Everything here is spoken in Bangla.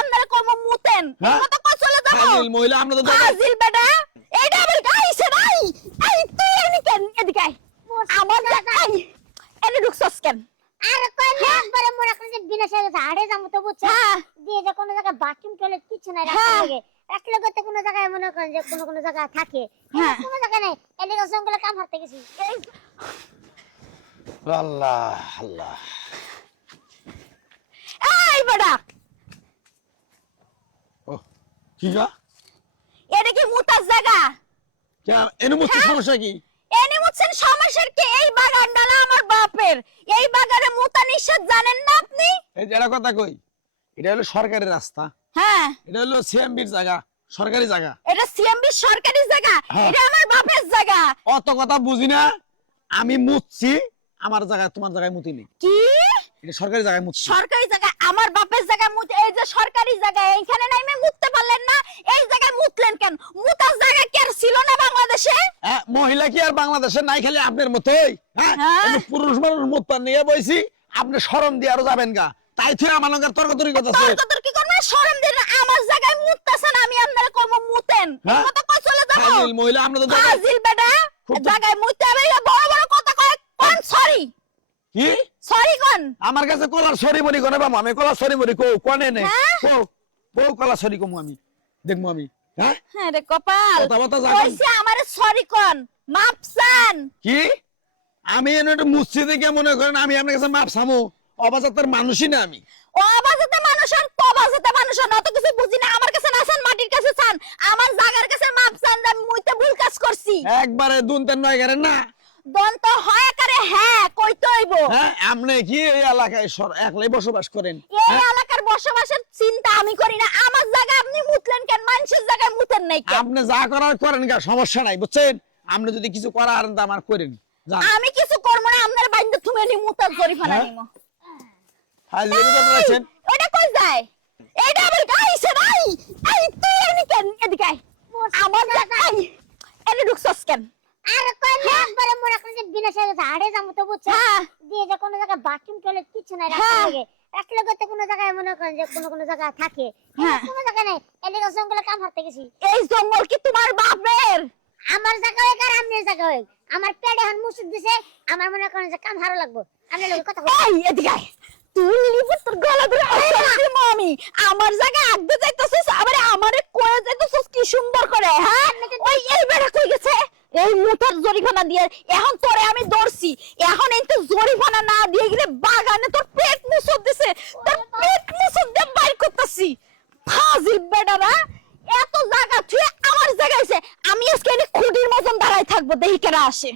আপনারা কম মুতেন কত কই চলে যাব ফাজিল মহিলা আমরা তো ফাজিল বেটা এইটা আবার গাইছে ভাই এই তুই এনে কেন এদিকে আয়। আমার জায়গায় এনে ঢুকছস কেন আর কই না একবারে মনে করেন যে বিনা সাথে হাড়ে যাবো তো বুঝছ দিয়ে যে কোনো জায়গায় বাথরুম টয়লেট কিছু নাই রাখলে গতে কোনো জায়গায় মনে করেন যে কোনো জায়গা থাকে কোনো জায়গা নাই এলিগা জঙ্গলে কাম হারতে গেছি আল্লাহ আল্লাহ এই বেটা ও কি গা এটা কি মুতার জায়গা কে এনে মুতি সমস্যা কি এনে মুতছেন সমস্যার কি এই বাগানটা না আমার বাপের এই বাগানে মুতা নিষেধ জানেন না আপনি এই যে একটা কথা কই এটা হলো সরকারি রাস্তা হ্যাঁ এটা হলো সিএমবির জায়গা সরকারি জায়গা এটা সিএমবি সরকারি জায়গা এটা আমার বাপের জায়গা অত কথা বুঝি না আমি মুতছি আমার জায়গায় তোমার জায়গায় মুতি নেই কি এটা সরকারি জায়গায় মুতছি সরকারি জায়গা আমার বাপের জায়গা মুতে এই যে সরকারি জায়গা এইখানে নাইমে মুততে পারলেন না এই জায়গায় মুতলেন কেন মুতার জায়গা কি আর ছিল না বাংলাদেশে হ্যাঁ মহিলা কি আর বাংলাদেশে নাই খালি আপনার মতোই হ্যাঁ পুরুষ মানুষ মুতটা নিয়ে বইছি আপনি শরম দিয়ে আরো যাবেন গা তাই তুই আমার লঙ্কার তর্কতর্কি করতেছে তর্কতর্কি করবে শরম দিন আমার জায়গায় মুততেছেন আমি আপনারা কম মুতেন কত কই চলে যাব ফাজিল মহিলা আমরা তো ফাজিল বেটা জায়গায় মুততে হবে বড় বড় কথা কয় কোন সরি কি সরি কোন আমার কাছে কলার সরি মরি কোনে বাবা আমি কলার সরি মরি কো কোনে নে কো কো কলার সরি কমু আমি দেখমু আমি হ্যাঁ হ্যাঁ রে কপাল কথা বতা যাবেন কইছে আমারে সরি কোন মাপ চান কি আমি এনে একটু মুচ্ছি দেখে মনে করেন আমি আপনার কাছে মাপ চামু অবাজাতের মানুষই না আমি ও আবাজতে মানুষ আর তবাজতে মানুষ না তো কিছু বুঝি না আমার কাছে না চান মাটির কাছে চান আমার জায়গার কাছে মাপ চান আমি মুইতে ভুল কাজ করছি একবারে দুনতেন নয় করেন না দন্ত হয় করে হ্যাঁ কইতে হইব হ্যাঁ আপনি কি এই এলাকায় একলাই বসবাস করেন এই এলাকার বসবাসের চিন্তা আমি করি না আমার জায়গা আপনি মুতলেন কেন মানুষের জায়গায় মুতেন নাই কেন আপনি যা করার করেন গা সমস্যা নাই বুঝছেন আপনি যদি কিছু করার তা আমার করেন জান আমি কিছু করব না আপনার বাইন্দে তুমি নি মুতার জরিফানা নিমো ফাজিল করেছেন ওটা কই যায় এইটা আবার গাইছে ভাই এই তুই এনে কেন এদিকে আয়। আমার জায়গায় এনে ঢুকছস কেন আর কই না একবারে মনে করেন যে বিনা সাথে হাড়ে যাবো তো বুঝছ দিয়ে যে কোনো জায়গায় বাথরুম টয়লেট কিছু নাই রাখলে গতে কোনো জায়গায় মনে করেন যে কোনো জায়গা থাকে কোনো জায়গা নাই এলিগা জঙ্গলে কাম হারতে গেছি এই জঙ্গল কি তোমার বাপের আমার জায়গা হই আর আমনের জায়গা হই আমার পেটে হান মুসুদ দিছে আমার মনে করেন যে কাম হারো লাগবো আমনে লগে কথা এই এদিকে আয়। তুই লিবু তোর গলা ধরে আসছিস মামি আমার জায়গা আগতে যাইতেছিস আবার আমারে কয়ে যাইতেছিস কি সুন্দর করে হ্যাঁ ওই এই বেড়া কই গেছে এই মুতার জরিফানা দিয়ে এখন তোরে আমি ধরছি এখন এই তো জরিফানা না দিয়ে গেলে বাগানে তোর পেট মুসুদ দিছে তোর পেট মুসুদ দিয়ে বাইর করতেছি ফাজিল বেটারা এত জায়গা তুই আমার জায়গায় আছে আমি আজকে এনে খুঁটির মতন দাঁড়াই থাকবো দেখি কেরা আসে